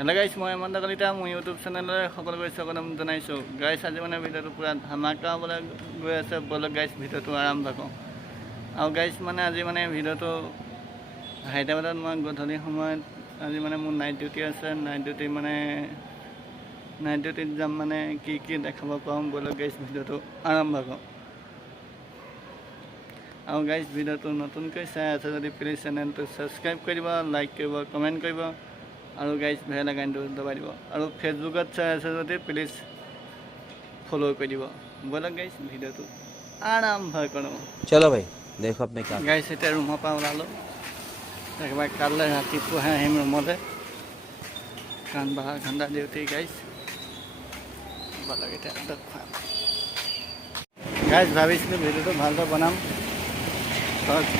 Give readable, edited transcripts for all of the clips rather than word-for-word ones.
হেল্ল' গাইছ, মই হেমন্ত কলিতা। মোৰ ইউটিউব চেনেললৈ সকলোকে স্বাগতম জনাইছোঁ। গাইছ, আজি মানে ভিডিঅ'টো পূৰা ধামাকা হ'বলৈ গৈ আছে। ব'লক গাইছ, ভিডিঅ'টো আৰম্ভ কৰোঁ। আৰু গাইছ মানে আজি মানে ভিডিঅ'টো হায়দৰাবাদত মই গধূলি সময়ত আজি মানে মোৰ নাইট ডিউটি আছে। নাইট ডিউটিত যাম মানে কি দেখাব পাৰোঁ। ব'লক গাইছ, ভিডিঅ'টো আৰম্ভ কৰোঁ। আৰু গাইছ, ভিডিঅ'টো নতুনকৈ চাই আছে যদি প্লিজ চেনেলটো ছাবস্ক্ৰাইব কৰি দিব, লাইক কৰিব, কমেণ্ট কৰিব আৰু গাইছ বেল আইকনটো দবাই দিব। আৰু ফেচবুকত চাই আছে যদি প্লিজ ফ'ল' কৰি দিব। ব'লক গাইছ, ভিডিঅ'টো আৰম্ভ কৰোঁ। चलो भाई देखो अपने क्या গাইছ, এতিয়া ৰুমৰ পৰা ওলালোঁ। একেবাৰে কাইলৈ ৰাতিপুৱাহে আহিম ৰুমলৈ, কাৰণ 12 ঘণ্টা ডিউটি গাইছ। ব'লক এতিয়া খুৱাম। গাইছ, ভাবিছিলোঁ ভিডিঅ'টো ভালকৈ বনাম।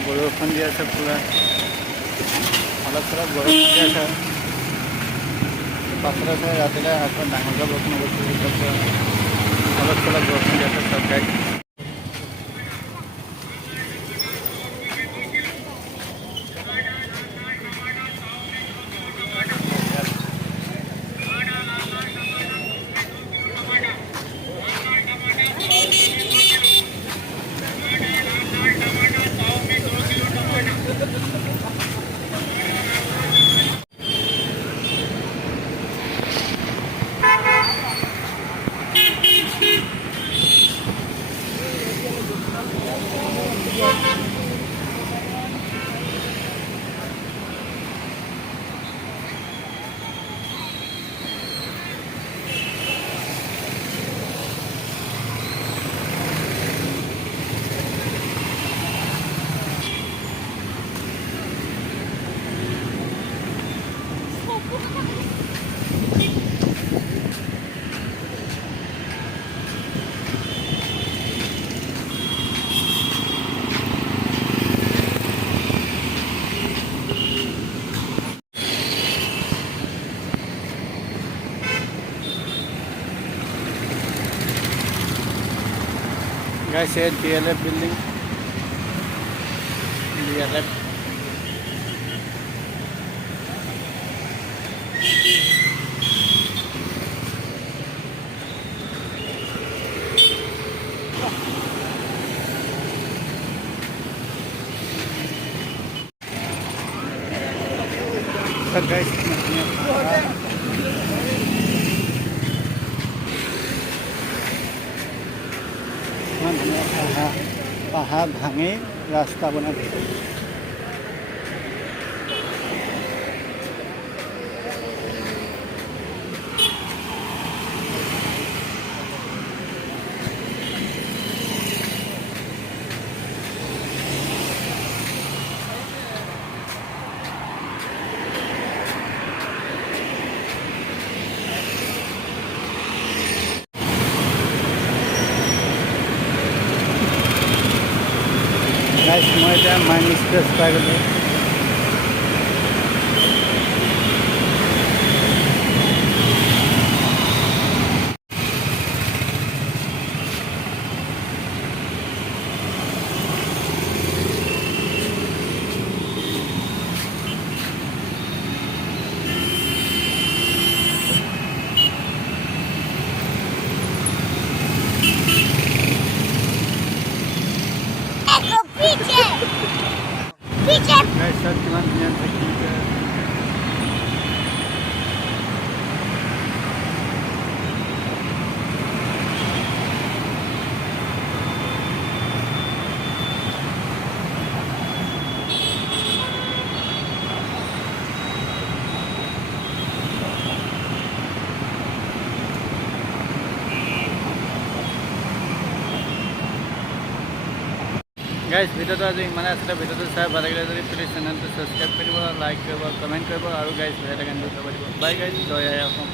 বৰষুণ দি আছে পূৰা, অলপ চলপ বৰষুণ দি আছে। পাছতে ৰাতিলৈ আকৌ ডাঙৰকৈ বৰষুণ হ'ব। অলপ চলপ বৰষুণ দি আছে চব গাইছ। Guys, here DLF building. DLF. So guys, পাহাৰ ভাঙি ৰাস্তা বনাই দিছে। গাইছ, মই এতিয়া মাইণ্ড ষ্ট্ৰেছ পাই গ'লোঁ। গাইছ, চব কিমান ধুনীয়া দেখিছে। গাইছ, ভিডিঅ'টো আজি ইমানে আছিলে। ভিডিঅ'টো চাই ভাল লাগিলে যদি প্লিজ চেনেলটো ছাবস্ক্ৰাইব কৰিব, লাইক কৰিব, কমেণ্ট কৰিব আৰু গাইছ বেল আইকনটো দবাই দিব। বাই গাইছ, জয় আই অসম।